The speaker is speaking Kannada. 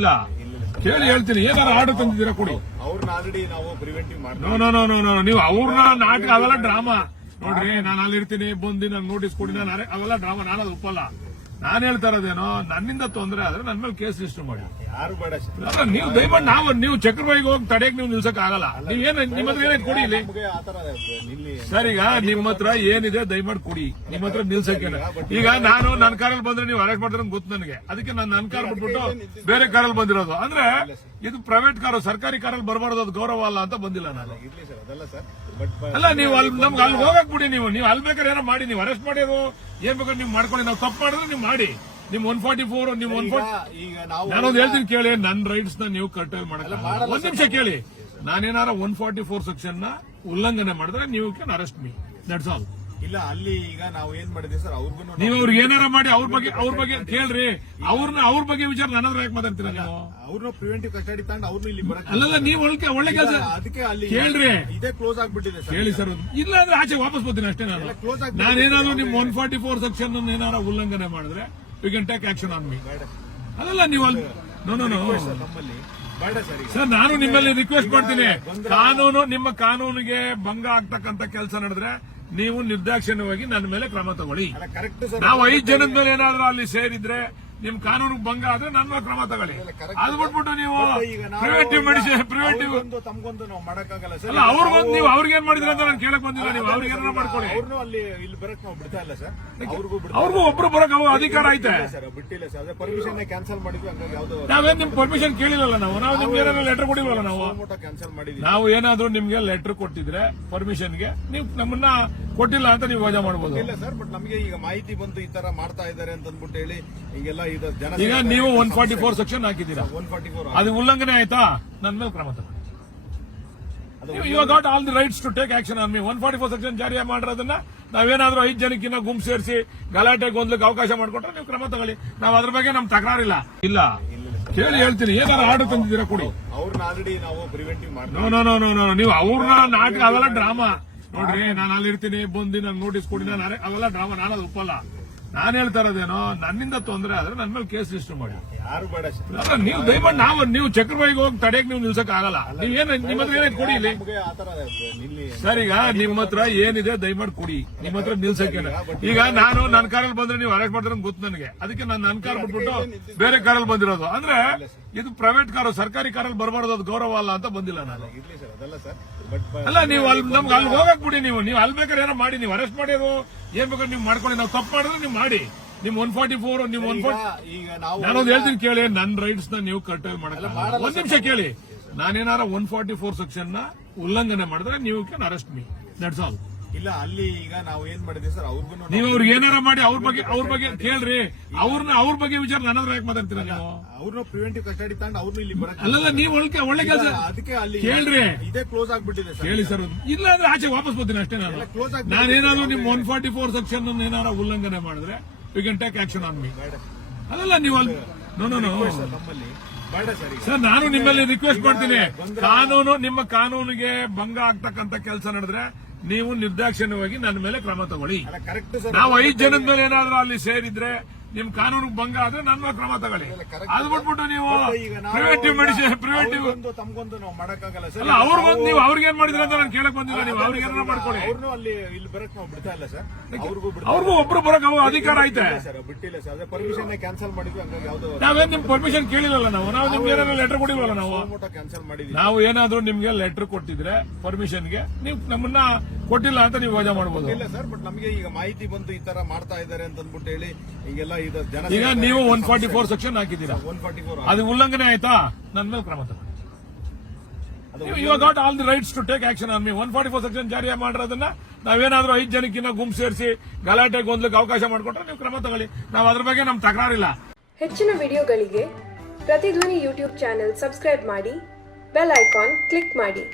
ಇಲ್ಲ ಕೇಳಿ ಹೇಳ್ತೀನಿ. ಏನಾರ ಆರ್ಡರ್ ತಂದಿದ್ದೀರಾ ಕೊಡಿ. ಅವ್ರನ್ನ ಆಲ್ರೆಡಿ ನಾವು ಪ್ರಿವೆಂಟಿವ್ ಮಾಡ್ತೀವಿ. ನೋ ನೀವು ಅವ್ರನ್ನ ನಾಟಕ ಅವೆಲ್ಲ ಡ್ರಾಮಾ ನೋಡ್ರಿ. ನಾನು ಅಲ್ಲಿರ್ತೀನಿ ಬಂದು ನಂಗೆ ನೋಟಿಸ್ ಕೊಡಿ, ನಾನು ಅವೆಲ್ಲ ಡ್ರಾಮಾ. ನಾನು ಅದು ಒಪ್ಪಲ್ಲ. ನಾನು ಹೇಳ್ತಾ ಇರೋದೇನೋ ನನ್ನಿಂದ ತೊಂದರೆ ಆದ್ರೆ ನನ್ನ ಮೇಲೆ ಕೇಸ್ ರಿಜಿಸ್ಟರ್ ಮಾಡಿ. ಯಾರು ಬೇಡ ನೀವು ದಯಮಾಡಿ ನೀವು ಚಕ್ರಬಾಯಿಗೆ ಹೋಗಿ ತಡೆಯಕ್ಕೆ ನೀವು ನಿಲ್ಸಕ್ ಆಗಲ್ಲ. ನೀವೇನು ನಿಮ್ಮ ಹತ್ರ ಏನಾಯ್ತು ಕೊಡಿ ಇಲ್ಲಿ. ಸರ್ ಈಗ ನಿಮ್ಮ ಹತ್ರ ಏನಿದೆ ದಯಮಾಡಿ ಕೊಡಿ. ನಿಮ್ಮ ಹತ್ರ ನಿಲ್ಸಕ್ಕೆ ಈಗ ನಾನು ನನ್ನ ಕಾರಲ್ಲಿ ಬಂದ್ರೆ ನೀವು ಅರೆಸ್ಟ್ ಮಾಡ್ತಾರೆ ಅಂತ ಗೊತ್ತು ನನಗೆ. ಅದಕ್ಕೆ ನಾನು ನನ್ನ ಕಾರ್ ಬಿಟ್ಬಿಟ್ಟು ಬೇರೆ ಕಾರಲ್ಲಿ ಬಂದಿರೋದು. ಅಂದ್ರೆ ಇದು ಪ್ರೈವೇಟ್ ಕಾರು, ಸರ್ಕಾರಿ ಕಾರಲ್ಲಿ ಬರಬಾರ್ದು, ಅದು ಗೌರವ ಅಲ್ಲ ಅಂತ ಬಂದಿಲ್ಲ ನಾನು. ಅಲ್ಲ ನೀವು ಅಲ್ಲಿ ನಮ್ಗೆ ಅಲ್ಲಿ ಹೋಗಕ್ ಬಿಡಿ. ನೀವು ಅಲ್ಲಿ ಬೇಕಾದ್ರೆ ಏನೋ ಮಾಡಿ, ನೀವು ಅರೆಸ್ಟ್ ಮಾಡಿರೋ ಏನ್ ಬೇಕಾದ್ರೆ ನೀವು ಮಾಡ್ಕೊಳ್ಳಿ. ನಾವು ತಪ್ಪು ಮಾಡಿದ್ರೆ ನೀವು ಮಾಡಿ. ನಿಮ್ 144 ನಿಮ್ 140 ನಾನೊಂದು ಹೇಳ್ತೀನಿ ಕೇಳಿ. ನನ್ನ ರೈಟ್ಸ್ ನ ನೀವು ಕರ್ಟೈಲ್ ಮಾಡಲ್ಲ. ಒಂದ್ ನಿಮಿಷ ಕೇಳಿ. ನಾನೇನಾರ 144 ಸೆಕ್ಷನ್ ನ ಉಲ್ಲಂಘನೆ ಮಾಡಿದ್ರೆ ನೀವು can arrest me. That's all. ಇಲ್ಲ ಅಲ್ಲಿ ಈಗ ನಾವು ಏನ್ ಮಾಡಿದ್ವಿ ಸರ್, ಅವ್ರಿಗೂ ನೀವು ಅವ್ರಿಗೆ ಏನಾರ ಮಾಡಿ ಅವ್ರ ಬಗ್ಗೆ ಕೇಳ್ರಿ. ಅವ್ರ ಬಗ್ಗೆ ವಿಚಾರ ನನ್ನ ಹತ್ರ ಯಾಕೆ ಮಾತಾಡ್ತೀರಾ ನೀವು? ಅವ್ರನ್ನ ಪ್ರಿವೆಂಟಿವ್ ಕಸ್ಟಡಿ ತಗೊಂಡು ಅವ್ರನ್ನ ಇಲ್ಲಿ ಬರಕ್ಕೆ ಅಲ್ಲಲ್ಲ, ನೀವು ಒಳ್ಳೆ ಕೆಲಸ. ಅದಕ್ಕೆ ಅಲ್ಲಿ ಕೇಳ್ರಿ, ಇದೇ ಕ್ಲೋಸ್ ಆಗ್ಬಿಟ್ಟಿದೆ ಸರ್. ಹೇಳಿ ಸರ್. ಇಲ್ಲ ಅಂದ್ರೆ ಆಚೆ ವಾಪಸ್ ಬರ್ತೀನಿ ಅಷ್ಟೇ. ನಾನೇನಾದ್ರು ನಿಮ್ 144 ಸೆಕ್ಷನ್ ಏನಾರ ಉಲ್ಲಂಘನೆ ಮಾಡಿದ್ರೆ you can take action on me. ಅಲ್ಲಲ್ಲ ನೀವು ಅಲ್ಲಿ ನೋ ನಮ್ಮಲ್ಲಿ ಬೇಡ ಸರ್. ನಾನು ನಿಮ್ಮಲ್ಲಿ ರಿಕ್ವೆಸ್ಟ್ ಮಾಡ್ತೀನಿ. ನಿಮ್ಮ ಕಾನೂನಿಗೆ ಭಂಗ ಆಗ್ತಕ್ಕಂಥ ಕೆಲಸ ನಡೆದ್ರೆ ನೀವು ನಿರ್ದಾಕ್ಷಿಣ್ಯವಾಗಿ ನನ್ನ ಮೇಲೆ ಕ್ರಮ ತಗೊಳ್ಳಿ. ನಾವು 5 ಜನದ ಮೇಲೆ ಏನಾದ್ರೂ ಅಲ್ಲಿ ಸೇರಿದ್ರೆ ನಿಮ್ ಕಾನೂನು ಭಂಗ ಆದ್ರೆ ನನ್ನ ಮೇಲೆ ಕ್ರಮ ತಗೊಳ್ಳಿ. ಅದು ಬಿಟ್ಬಿಟ್ಟು ನೀವು ಪ್ರಿವೆಂಟಿವ್ ಮೆಡಿಸಿನ್ ಪ್ರಿವೆಂಟಿವ್ ತಮ್ಗೊಂದು ನಾವು ಮಾಡಕ್ಕಾಗಲ್ಲ ಸರ್. ಅಲ್ಲ ಅವ್ರು ಬಂದು ನೀವು ಅವ್ರಿಗೆ ಏನ್ ಮಾಡಿದ್ರೆ ಅಂತ ನಾನು ಕೇಳಕ್ ಬಂದಿಲ್ಲ. ನೀವು ಅವ್ರಿಗೆ ಏನಾರ ಮಾಡ್ಕೊಳ್ಳಿ. ಅವ್ರನ್ನೂ ಅಲ್ಲಿ ಇಲ್ಲಿ ಬರಕ್ ನಾವು ಬಿಡ್ತಾ ಇಲ್ಲ ಸರ್. ಅವ್ರಿಗೂ ಒಬ್ರು ಬರಕ್ ಅಧಿಕಾರ ಐತೆ ಸರ್. ಬಿಟ್ಟಿಲ್ಲ ಸರ್. ಅದೇ ಪರ್ಮಿಷನ್ ಕ್ಯಾನ್ಸಲ್ ಮಾಡಿದ್ವಿ. ಹಂಗಾಗಿ ಯಾವ್ದು ನಾವೇನ್ ನಿಮ್ ಪರ್ಮಿಷನ್ ಕೇಳಿಲ್ಲ. ನಾವು ನಿಮ್ಗೆ ಏನಾದ್ರು ಲೆಟರ್ ಕೊಡಿಲ್ವಲ್ಲ. ಕ್ಯಾನ್ಸಲ್ ಮಾಡಿದ್ವಿ. ನಾವು ಏನಾದ್ರು ನಿಮ್ಗೆ ಲೆಟರ್ ಕೊಟ್ಟಿದ್ರೆ ಪರ್ಮಿಷನ್ಗೆ ನೀವು ನಮ್ಮನ್ನ ಕೊಟ್ಟಿಲ್ಲ ಅಂತ ನೀವು ವಜಾ ಮಾಡಬಹುದು. ಇಲ್ಲ ಸರ್, ಬಟ್ ನಮಗೆ ಈಗ ಮಾಹಿತಿ ಬಂತು ಈ ತರ ಮಾಡ್ತಾ ಇದ್ದಾರೆ ಅಂತ ಅಂದ್ಬಿಟ್ಟು ಹೇಳಿ ಹಿಂಗೆಲ್ಲ ಜನ. ಈಗ ನೀವು 144 ಸೆಕ್ಷನ್ ಹಾಕಿದ್ದೀರಾ, 144 ಅದು ಉಲ್ಲಂಘನೆ ಆಯ್ತಾ? ನನ್ನ ಮೇಲೆ ಕ್ರಮ ತಗೊಳ್ಳಿ. You got all the rights to take action on me. 144 section ಜಾರಿ ಮಾಡಿರೋದನ್ನ ನಾವೇನಾದ್ರೂ 5 ಜನಕ್ಕಿಂತ ಗುಂಪು ಸೇರಿಸಿ ಗಲಾಟೆ ಗೊಂದಲಕ್ಕೆ ಅವಕಾಶ ಮಾಡಿಕೊಟ್ರೆ ನೀವು ಕ್ರಮ ತಗೊಳ್ಳಿ. ನಾವು ಅದ್ರ ಬಗ್ಗೆ ನಮ್ ತಕರಾರಿಲ್ಲ. ಇಲ್ಲ ಕೇಳಿ ಹೇಳ್ತೀನಿ. ಏನಾರ ಆರ್ಡರ್ ತಂದಿದ್ದೀರಾ ಕೊಡಿ. ಅವ್ರನ್ನ ಆಲ್ರೆಡಿ ನಾವು ಪ್ರಿವೆಂಟಿವ್ ಮಾಡ್ತೀವಿ. ನೋ ನೀವು ಅವ್ರನ್ನ ನಾಟಕ ಅವೆಲ್ಲ ಡ್ರಾಮಾ ನೋಡ್ರಿ. ನಾನು ಅಲ್ಲಿರ್ತೀನಿ ಬಂದು ನಂಗೆ ನೋಟಿಸ್ ಕೊಡಿ, ನಾನು ಅವೆಲ್ಲ ಡ್ರಾಮಾ. ನಾನು ಅದು ಒಪ್ಪಲ್ಲ. ನಾನು ಹೇಳ್ತಾ ಇರೋದೇನೋ ನನ್ನಿಂದ ತೊಂದರೆ ಆದ್ರೆ ನನ್ನ ಮೇಲೆ ಕೇಸ್ ರಿಜಿಸ್ಟರ್ ಮಾಡಿ. ಯಾರು ಬೇಡ ನೀವು ದಯಮಾಡಿ ನೀವು ಚಕ್ರಬಾಯಿಗೆ ಹೋಗಿ ತಡೆಯಕ್ಕೆ ನೀವು ನಿಲ್ಸಕ್ ಆಗಲ್ಲ. ನೀವೇನು ನಿಮ್ಮ ಹತ್ರ ಏನಾಯ್ತು ಕೊಡಿ ಇಲ್ಲಿ. ಸರ್ ಈಗ ನಿಮ್ಮ ಹತ್ರ ಏನಿದೆ ದಯಮಾಡಿ ಕೊಡಿ. ನಿಮ್ಮ ಹತ್ರ ನಿಲ್ಸಕ್ಕೆ. ಈಗ ನಾನು ನನ್ನ ಕಾರಲ್ಲಿ ಬಂದ್ರೆ ನೀವು ಅರೆಸ್ಟ್ ಮಾಡ್ತಾರೆ ಅಂತ ಗೊತ್ತು ನನಗೆ. ಅದಕ್ಕೆ ನಾನು ನನ್ನ ಕಾರ್ ಬಿಟ್ಬಿಟ್ಟು ಬೇರೆ ಕಾರಲ್ಲಿ ಬಂದಿರೋದು. ಅಂದ್ರೆ ಇದು ಪ್ರೈವೇಟ್ ಕಾರು, ಸರ್ಕಾರಿ ಕಾರಲ್ಲಿ ಬರಬಾರ್ದು, ಅದು ಗೌರವ ಅಲ್ಲ ಅಂತ ಬಂದಿಲ್ಲ ನಾನು. ಅಲ್ಲ ನೀವು ನಮ್ಗೆ ಅಲ್ಲಿ ಹೋಗಕ್ ಬಿಡಿ. ನೀವು ಅಲ್ಲಿ ಬೇಕಾದ್ರೆ ಏನೋ ಮಾಡಿ. ನೀವು ಅರೆಸ್ಟ್ ಮಾಡಿರೋ ಏನ್ ಬೇಕಾದ್ರೆ ನೀವು ಮಾಡ್ಕೊಳ್ಳಿ. ನಾವು ತಪ್ಪು ಮಾಡಿದ್ರೆ ನೀವು ಮಾಡಿ. ನಿಮ್ 144 ನಿಮ್ 140 ನಾನೊಂದು ಹೇಳ್ತೀನಿ ಕೇಳಿ. ನನ್ನ ರೈಟ್ಸ್ ನ ನೀವು ಕರ್ಟೈಲ್ ಮಾಡಲ್ಲ. ಒಂದ್ ನಿಮಿಷ ಕೇಳಿ. ನಾನೇನಾರ 144 ಸೆಕ್ಷನ್ ನ ಉಲ್ಲಂಘನೆ ಮಾಡಿದ್ರೆ ನೀವು can arrest me. That's all. ಇಲ್ಲ ಅಲ್ಲಿ ಈಗ ನಾವು ಏನ್ ಮಾಡಿದ್ವಿ ಸರ್, ಅವ್ರಿಗೂ ನೀವು ಅವ್ರಿಗೆ ಏನಾರ ಮಾಡಿ ಅವ್ರ ಬಗ್ಗೆ ಕೇಳ್ರಿ. ಅವ್ರ ಬಗ್ಗೆ ವಿಚಾರ ನನ್ನ ಹತ್ರ ಯಾಕೆ ಮಾತಾಡ್ತೀರಾ ನೀವು? ಅವ್ರನ್ನ ಪ್ರಿವೆಂಟಿವ್ ಕಸ್ಟಡಿ ತಗೊಂಡು ಅವ್ರನ್ನ ಇಲ್ಲಿ ಬರಕ್ಕೆ. ಅಲ್ಲಲ್ಲ, ನೀವು ಒಳ್ಳೆ ಕೆಲಸ. ಅದಕ್ಕೆ ಅಲ್ಲಿ ಕೇಳ್ರಿ, ಇದೇ ಕ್ಲೋಸ್ ಆಗ್ಬಿಟ್ಟಿದೆ ಸರ್. ಹೇಳಿ ಸರ್. ಇಲ್ಲ ಅಂದ್ರೆ ಆಚೆ ವಾಪಸ್ ಬರ್ತೀನಿ ಅಷ್ಟೇ. ನಾನೇನಾದ್ರು ನಿಮ್ 144 ಸೆಕ್ಷನ್ ಏನಾರ ಉಲ್ಲಂಘನೆ ಮಾಡಿದ್ರೆ you can take action on me. ಅಲ್ಲಲ್ಲ ನೀವು ಅಲ್ಲಿ ನಮ್ಮಲ್ಲಿ ಬೇಡ ಸರ್. ನಾನು ನಿಮ್ಮಲ್ಲಿ ರಿಕ್ವೆಸ್ಟ್ ಮಾಡ್ತೀನಿ. ನಿಮ್ಮ ಕಾನೂನಿಗೆ ಭಂಗ ಆಗ್ತಕ್ಕಂಥ ಕೆಲಸ ನಡೆದ್ರೆ ನೀವು ನಿರ್ದಾಕ್ಷಿಣ್ಯವಾಗಿ ನನ್ನ ಮೇಲೆ ಕ್ರಮ ತಗೊಳ್ಳಿ. ನಾವು 5 ಜನದ ಮೇಲೆ ಏನಾದ್ರೂ ಅಲ್ಲಿ ಸೇರಿದ್ರೆ ನಿಮ್ ಕಾನೂನು ಭಂಗ ಆದ್ರೆ ನನ್ನ ಮೇಲೆ ಕ್ರಮ ತಗೊಳ್ಳಿ. ಅದು ಬಿಟ್ಬಿಟ್ಟು ನೀವು ಪ್ರಿವೆಂಟಿವ್ ಮೆಡಿಸಿನ್ ಪ್ರಿವೆಂಟಿವ್ ತಮ್ಗೊಂದು ನಾವು ಮಾಡಕ್ಕಾಗಲ್ಲ ಸರ್. ಅಲ್ಲ ಅವ್ರು ಬಂದು ನೀವು ಅವ್ರಿಗೆ ಏನ್ ಮಾಡಿದ್ರೆ ಅಂತ ನಾನು ಕೇಳಕ್ ಬಂದಿಲ್ಲ. ನೀವು ಅವ್ರಿಗೆ ಏನಾರ ಮಾಡ್ಕೊಳ್ಳಿ. ಅವ್ರನ್ನೂ ಅಲ್ಲಿ ಇಲ್ಲಿ ಬರಕ್ ನಾವು ಬಿಡ್ತಾ ಇಲ್ಲ ಸರ್. ಅವ್ರಿಗೂ ಒಬ್ರು ಬರಕ್ ಅಧಿಕಾರ ಐತೆ ಸರ್. ಬಿಟ್ಟಿಲ್ಲ ಸರ್. ಅದೇ ಪರ್ಮಿಷನ್ ಕ್ಯಾನ್ಸಲ್ ಮಾಡಿದ್ವಿ. ಹಂಗಾಗಿ ಯಾವ್ದು ನಾವೇನ್ ನಿಮ್ ಪರ್ಮಿಷನ್ ಕೇಳಿಲ್ಲ. ನಾವು ನಿಮ್ಗೆ ಏನಾದ್ರು ಲೆಟರ್ ಕೊಡಿಲ್ವಲ್ಲ. ಕ್ಯಾನ್ಸಲ್ ಮಾಡಿದ್ವಿ. ನಾವು ಏನಾದ್ರು ನಿಮ್ಗೆ ಲೆಟರ್ ಕೊಟ್ಟಿದ್ರೆ ಪರ್ಮಿಷನ್ಗೆ ನೀವು ನಮ್ಮನ್ನ ಕೊಟ್ಟಿಲ್ಲ ಅಂತ ನೀವು ವಜಾ ಮಾಡಬಹುದು. ಇಲ್ಲ ಸರ್, ಬಟ್ ನಮಗೆ ಈಗ ಮಾಹಿತಿ ಬಂತು ಈ ತರ ಮಾಡ್ತಾ ಇದ್ದಾರೆ ಅಂತ ಅಂದ್ಬಿಟ್ಟು ಹೇಳಿ ಹಿಂಗೆಲ್ಲ ಜನ. ಈಗ ನೀವು 144 ಸೆಕ್ಷನ್ ಹಾಕಿದ್ದೀರಾ, 144 ಅದು ಉಲ್ಲಂಘನೆ ಆಯ್ತಾ? ನನ್ನ ಮೇಲೆ ಕ್ರಮ ತಗೊಳ್ಳಿ. You got all the rights to take action on me. 144 section ಜಾರಿ ಮಾಡಿರೋದನ್ನ ನಾವೇನಾದ್ರೂ 5 ಜನಕ್ಕಿಂತ ಗುಂಪು ಸೇರಿಸಿ ಗಲಾಟೆ ಗೊಂದಲಕ್ಕೆ ಅವಕಾಶ ಮಾಡಿಕೊಟ್ರೆ ನೀವು ಕ್ರಮ ತಗೊಳ್ಳಿ. ನಾವು ಅದ್ರ ಬಗ್ಗೆ ನಮ್ ತಕರಾರಿಲ್ಲ. ಹೆಚ್ಚಿನ ವಿಡಿಯೋಗಳಿಗೆ ಪ್ರತಿಧ್ವನಿ ಯೂಟ್ಯೂಬ್ ಚಾನೆಲ್ ಸಬ್ಸ್ಕ್ರೈಬ್ ಮಾಡಿ, ಬೆಲ್ ಐಕಾನ್ ಕ್ಲಿಕ್ ಮಾಡಿ.